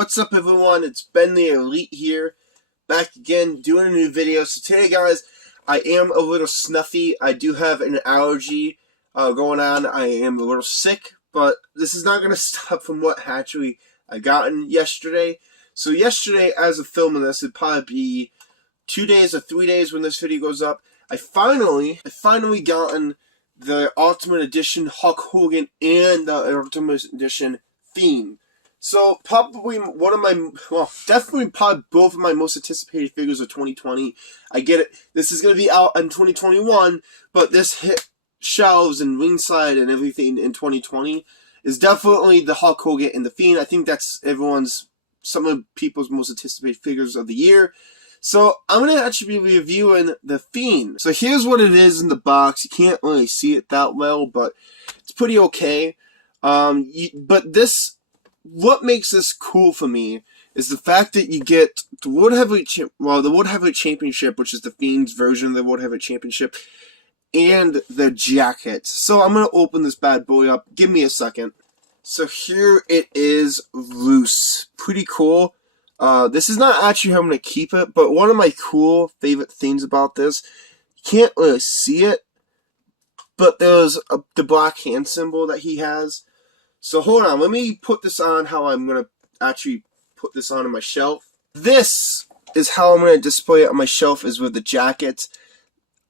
What's up, everyone? It's Ben the Elite here, back again doing a new video. So today, guys, I am a little snuffy. I do have an allergy going on. I am a little sick, but this is not going to stop from what actually I gotten yesterday. So yesterday, as of filming this, it'd probably be 2 days or 3 days when this video goes up. I finally gotten the Ultimate Edition Hulk Hogan and the Ultimate Edition Fiend. So probably definitely probably both of my most anticipated figures of 2020. I get it. This is going to be out in 2021, but this hit shelves and ringside and everything in 2020 is definitely the Hulk Hogan and the Fiend. I think that's some of people's most anticipated figures of the year. So I'm going to actually be reviewing the Fiend. So here's what it is in the box. You can't really see it that well, but it's pretty okay. What makes this cool for me is the fact that you get the World Heavyweight Championship, which is the Fiend's version of the World Heavyweight Championship, and the jacket. So I'm going to open this bad boy up. Give me a second. So here it is loose. Pretty cool. This is not actually how I'm going to keep it, but one of my cool favorite things about this, you can't really see it, but there's the black hand symbol that he has. So hold on, let me put this on how I'm going to actually put this on my shelf. This is how I'm going to display it on my shelf, is with the jacket.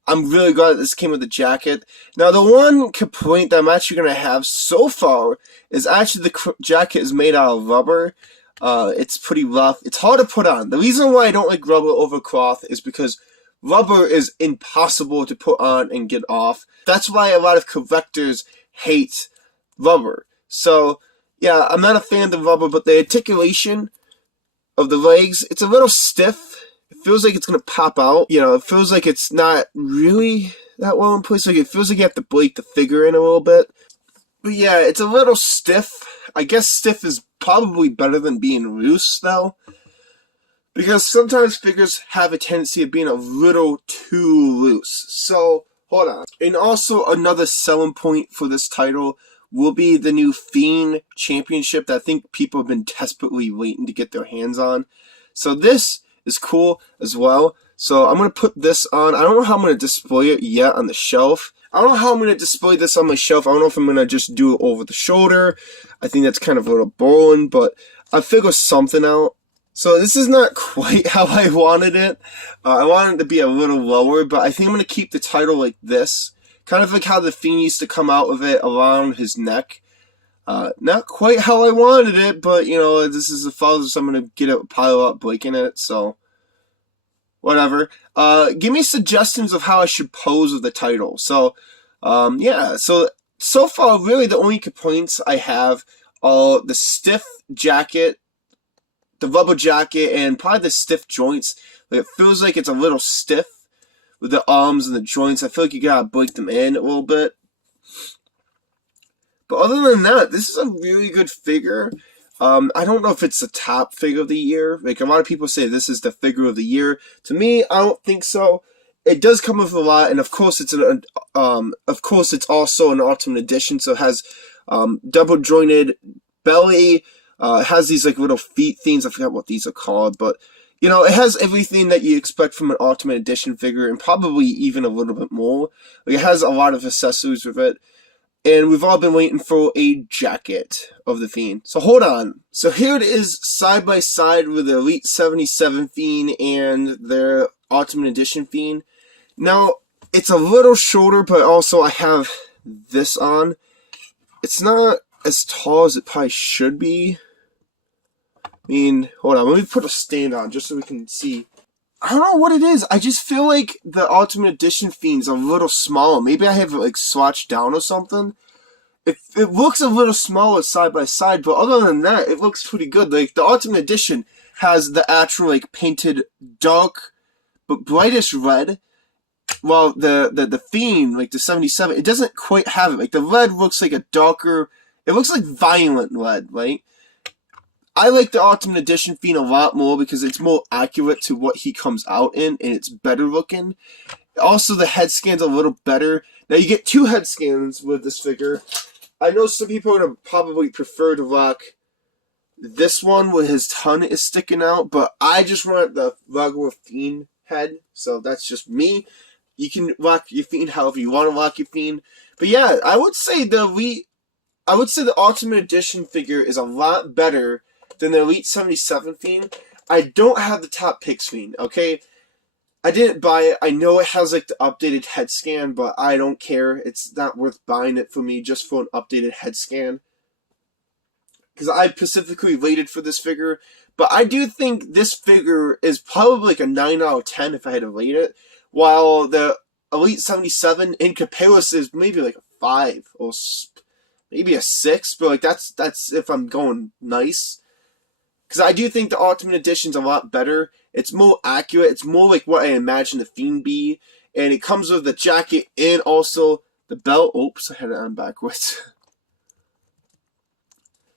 I'm really glad that this came with the jacket. Now the one complaint that I'm actually going to have so far is actually the jacket is made out of rubber. It's pretty rough. It's hard to put on. The reason why I don't like rubber over cloth is because rubber is impossible to put on and get off. That's why a lot of collectors hate rubber. So, yeah, I'm not a fan of the rubber, but the articulation of the legs, it's a little stiff. It feels like it's going to pop out. You know, it feels like it's not really that well in place. Like, it feels like you have to break the figure in a little bit. But yeah, it's a little stiff. I guess stiff is probably better than being loose, though. Because sometimes figures have a tendency of being a little too loose. So, hold on. And also, another selling point for this title will be the new Fiend Championship that I think people have been desperately waiting to get their hands on. So this is cool as well. So I'm going to put this on. I don't know how I'm going to display it yet on the shelf. I don't know how I'm going to display this on my shelf. I don't know if I'm going to just do it over the shoulder. I think that's kind of a little boring, but I'll figure something out. So this is not quite how I wanted it. I wanted it to be a little lower, but I think I'm going to keep the title like this. Kind of like how the Fiend used to come out with it around his neck. Not quite how I wanted it, but, you know, this is the father, so I'm going to get a pile up breaking it, so whatever. Give me suggestions of how I should pose with the title. So, yeah, so far, really the only complaints I have are the stiff jacket, the rubber jacket, and probably the stiff joints. Like, it feels like it's a little stiff with the arms and the joints. I feel like you gotta break them in a little bit. But other than that, this is a really good figure. I don't know if it's the top figure of the year. Like, a lot of people say this is the figure of the year. To me, I don't think so. It does come with a lot, and of course it's also an Ultimate Edition, so it has double jointed belly. It has these like little feet things. I forgot what these are called, but you know, it has everything that you expect from an Ultimate Edition figure, and probably even a little bit more. Like, it has a lot of accessories with it. And we've all been waiting for a jacket of the Fiend. So hold on. So here it is side by side with the Elite 77 Fiend and their Ultimate Edition Fiend. Now, it's a little shorter, but also I have this on. It's not as tall as it probably should be. I mean, hold on, let me put a stand on just so we can see. I don't know what it is. I just feel like the Ultimate Edition Fiend's a little smaller. Maybe I have it like swatched down or something. It looks a little smaller side by side, but other than that, it looks pretty good. Like, the Ultimate Edition has the actual like painted dark but brightish red. While the Fiend, like the 77, it doesn't quite have it. Like, the red looks like a darker, it looks like violent red, right? I like the Ultimate Edition Fiend a lot more because it's more accurate to what he comes out in, and it's better looking. Also, the head scan's a little better. Now, you get 2 head scans with this figure. I know some people are going to probably prefer to rock This one with his tongue is sticking out, but I just want the regular Fiend head, so that's just me. You can rock your Fiend however you want to rock your Fiend. But yeah, I would say the Ultimate Edition figure is a lot better than the Elite 77 Fiend. I don't have the top picks Fiend, okay? I didn't buy it. I know it has like the updated head scan, but I don't care. It's not worth buying it for me just for an updated head scan, because I specifically waited for this figure. But I do think this figure is probably like a 9 out of 10 if I had to rate it, while the Elite 77 in comparison is maybe like a 5 or maybe a 6, but like that's if I'm going nice. Because I do think the Ultimate Edition's a lot better. It's more accurate. It's more like what I imagine the Fiend be. And it comes with the jacket and also the belt. Oops, I had it on backwards.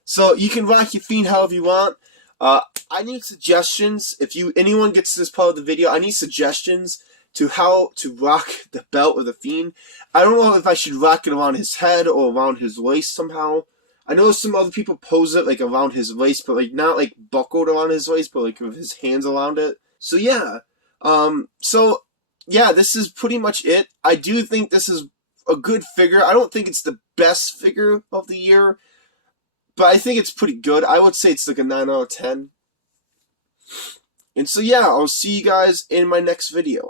So you can rock your Fiend however you want. I need suggestions. If anyone gets to this part of the video, I need suggestions to how to rock the belt of the Fiend. I don't know if I should rock it around his head or around his waist somehow. I know some other people pose it like around his waist, but like not like buckled around his waist, but like with his hands around it. So yeah. This is pretty much it. I do think this is a good figure. I don't think it's the best figure of the year, but I think it's pretty good. I would say it's like a 9 out of 10. And so yeah, I'll see you guys in my next video.